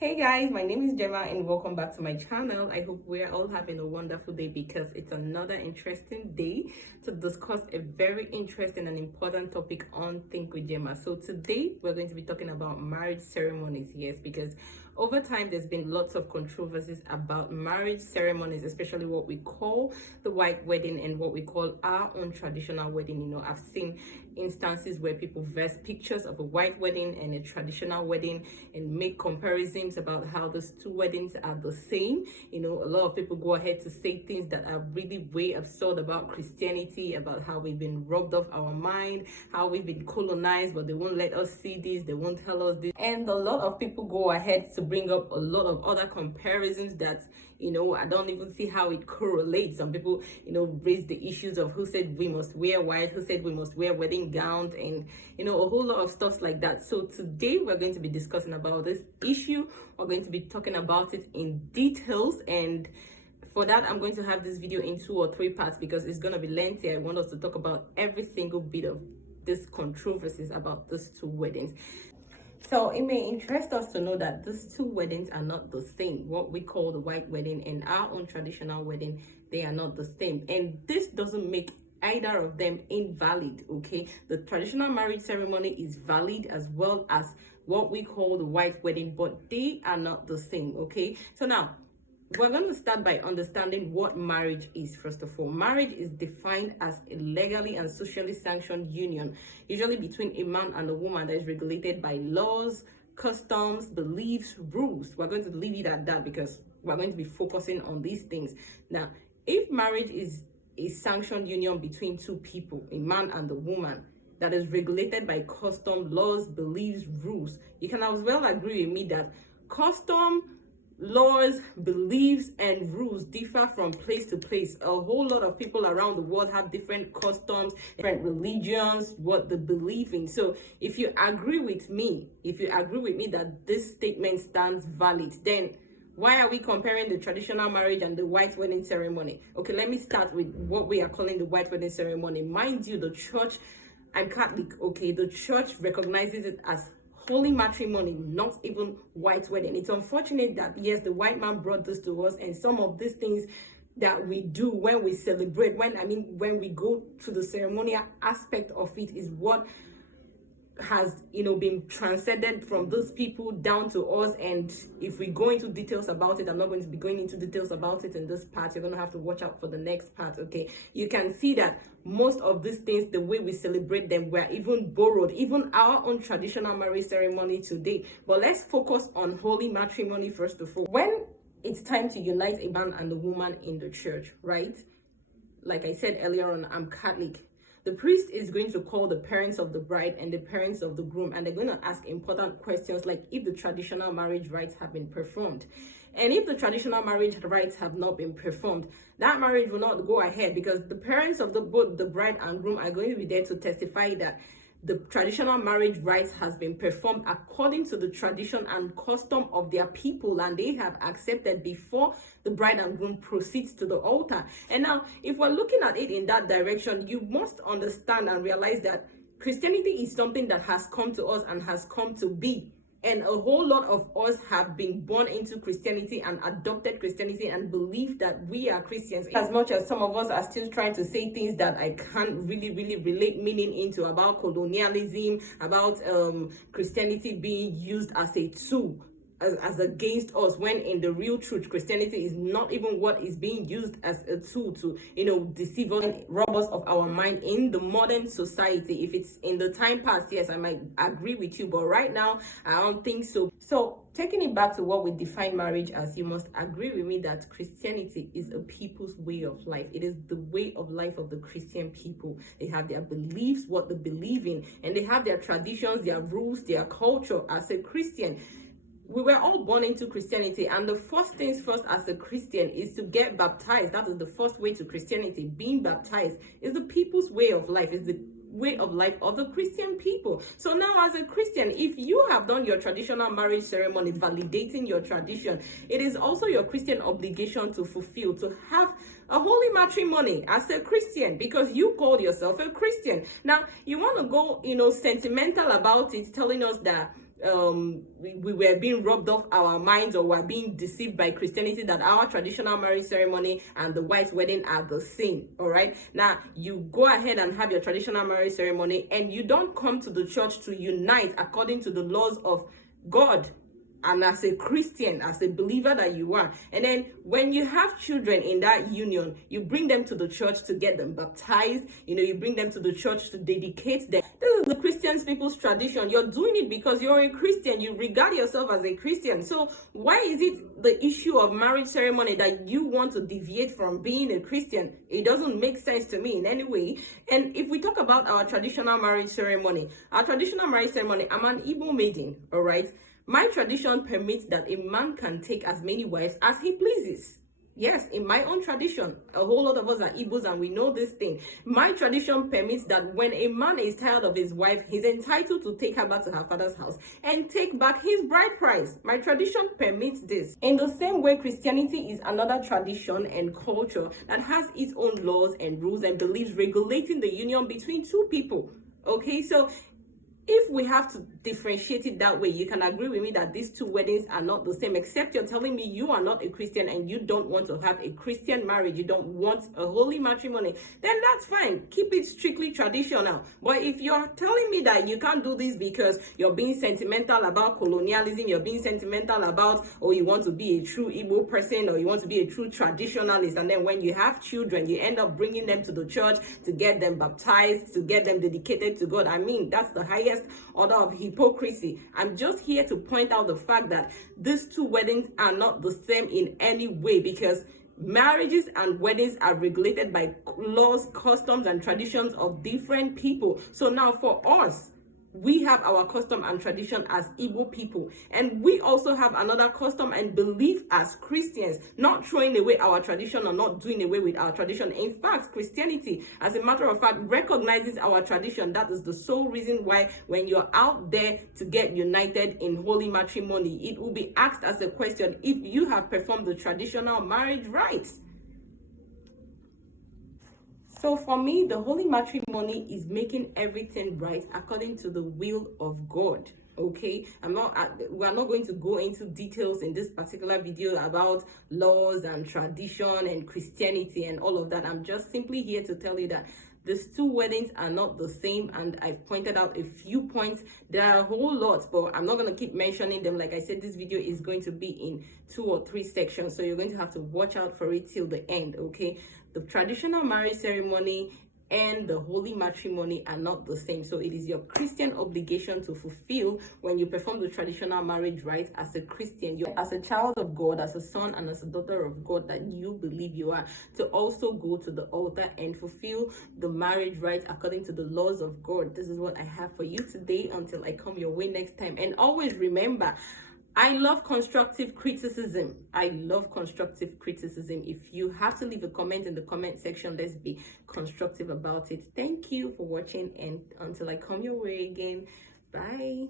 Hey guys, my name is Gemma and welcome back to my channel. I hope we're all having a wonderful day because it's another interesting day to discuss a very interesting and important topic on Think with Gemma. So today we're going to be talking about marriage ceremonies, yes, because over time there's been lots of controversies about marriage ceremonies, especially what we call the white wedding and what we call our own traditional wedding. I've seen instances where people verse pictures of a white wedding and a traditional wedding and make comparisons about how those two weddings are the same. A lot of people go ahead to say things that are really way absurd about Christianity, about how we've been robbed of our mind, how we've been colonized, but they won't let us see this, they won't tell us this. And a lot of people go ahead to bring up a lot of other comparisons that I don't even see how it correlates. Some people raise the issues of who said we must wear white, who said we must wear wedding gowns, and a whole lot of stuff like that. So today we're going to be discussing about this issue. We're going to be talking about it in details, and for that I'm going to have this video in 2 or 3 parts because it's going to be lengthy. I want us to talk about every single bit of this controversies about these two weddings. So it may interest us to know that these two weddings are not the same. What we call the white wedding and our own traditional wedding, they are not the same. And this doesn't make either of them invalid, okay? The traditional marriage ceremony is valid as well as what we call the white wedding, but they are not the same, okay? So now, we're going to start by understanding what marriage is. First of all, marriage is defined as a legally and socially sanctioned union, usually between a man and a woman, that is regulated by laws, customs, beliefs, rules. We're going to leave it at that because we're going to be focusing on these things. Now, if marriage is a sanctioned union between two people, a man and a woman, that is regulated by custom, laws, beliefs, rules, you can as well agree with me that custom, laws, beliefs, and rules differ from place to place. A whole lot of people around the world have different customs, different religions, what they believe in. So if you agree with me that this statement stands valid, then why are we comparing the traditional marriage and the white wedding ceremony? Okay, let me start with what we are calling the white wedding ceremony. Mind you, the church, I'm Catholic, okay, the church recognizes it as holy matrimony, not even white wedding. It's unfortunate that yes, the white man brought this to us, and some of these things that we do when we celebrate, when we go to the ceremonial aspect of it, is what has been transcended from those people down to us. And if we go into details about it, I'm not going to be going into details about it in this part. You're going to have to watch out for the next part. Okay, you can see that most of these things, the way we celebrate them, were even borrowed, even our own traditional marriage ceremony today. But let's focus on holy matrimony first of all. When it's time to unite a man and a woman in the church, right? Like I said earlier on, I'm Catholic. The priest is going to call the parents of the bride and the parents of the groom, and they're going to ask important questions like if the traditional marriage rites have been performed. And if the traditional marriage rites have not been performed, that marriage will not go ahead, because the parents of both the bride and groom are going to be there to testify that the traditional marriage rites has been performed according to the tradition and custom of their people, and they have accepted before the bride and groom proceeds to the altar. And now, if we're looking at it in that direction, you must understand and realize that Christianity is something that has come to us and has come to be. And a whole lot of us have been born into Christianity and adopted Christianity and believe that we are Christians. As much as some of us are still trying to say things that I can't really relate meaning into, about colonialism, about Christianity being used as a tool, as against us, when in the real truth, Christianity is not even what is being used as a tool to deceive us and rob us of our mind in the modern society. If it's in the time past, yes, I might agree with you, but right now I don't think so. So taking it back to what we define marriage as, you must agree with me that Christianity is a people's way of life. It is the way of life of the Christian people. They have their beliefs, what they believe in, and they have their traditions, their rules, their culture. As a Christian, we were all born into Christianity, and the first things first as a Christian is to get baptized. That is the first way to Christianity. Being baptized is the people's way of life, is the way of life of the Christian people. So now, as a Christian, if you have done your traditional marriage ceremony validating your tradition, it is also your Christian obligation to fulfill, to have a holy matrimony as a Christian, because you called yourself a Christian. Now, you want to go, sentimental about it, telling us that we were being rubbed off our minds, or were being deceived by Christianity, that our traditional marriage ceremony and the white wedding are the same. All right, now you go ahead and have your traditional marriage ceremony, and you don't come to the church to unite according to the laws of God, and as a Christian, as a believer that you are. And then when you have children in that union, you bring them to the church to get them baptized. You bring them to the church to dedicate them. This is the Christian people's tradition. You're doing it because you're a Christian. You regard yourself as a Christian. So why is it the issue of marriage ceremony that you want to deviate from being a Christian? It doesn't make sense to me in any way. And if we talk about our traditional marriage ceremony, I'm an Igbo maiden, all right? My tradition permits that a man can take as many wives as he pleases. Yes, in my own tradition, a whole lot of us are Igbos and we know this thing. My tradition permits that when a man is tired of his wife, he's entitled to take her back to her father's house and take back his bride price. My tradition permits this. In the same way, Christianity is another tradition and culture that has its own laws and rules and beliefs regulating the union between two people. Okay, so if we have to differentiate it that way, you can agree with me that these two weddings are not the same, except you're telling me you are not a Christian and you don't want to have a Christian marriage, you don't want a holy matrimony, then that's fine. Keep it strictly traditional. But if you're telling me that you can't do this because you're being sentimental about colonialism, you're being sentimental about, or you want to be a true Igbo person, or you want to be a true traditionalist, and then when you have children, you end up bringing them to the church to get them baptized, to get them dedicated to God, I mean, that's the highest order of hypocrisy. I'm just here to point out the fact that these two weddings are not the same in any way, because marriages and weddings are regulated by laws, customs, and traditions of different people. So now for us, we have our custom and tradition as Igbo people, and we also have another custom and belief as Christians, not throwing away our tradition or not doing away with our tradition. In fact, Christianity, as a matter of fact, recognizes our tradition. That is the sole reason why when you're out there to get united in holy matrimony, it will be asked as a question if you have performed the traditional marriage rites. So for me, the holy matrimony is making everything right according to the will of God. Okay, we're not going to go into details in this particular video about laws and tradition and Christianity and all of that. I'm just simply here to tell you that these two weddings are not the same, and I've pointed out a few points. There are a whole lot, but I'm not going to keep mentioning them. Like I said, this video is going to be in 2 or 3 sections, so you're going to have to watch out for it till the end. Okay, the traditional marriage ceremony and the holy matrimony are not the same. So it is your Christian obligation to fulfill when you perform the traditional marriage rites as a Christian, as a child of God, as a son and as a daughter of God that you believe you are, to also go to the altar and fulfill the marriage rites according to the laws of God. This is what I have for you today until I come your way next time. And always remember, I love constructive criticism. I love constructive criticism. If you have to leave a comment in the comment section, let's be constructive about it. Thank you for watching, and until I come your way again, bye.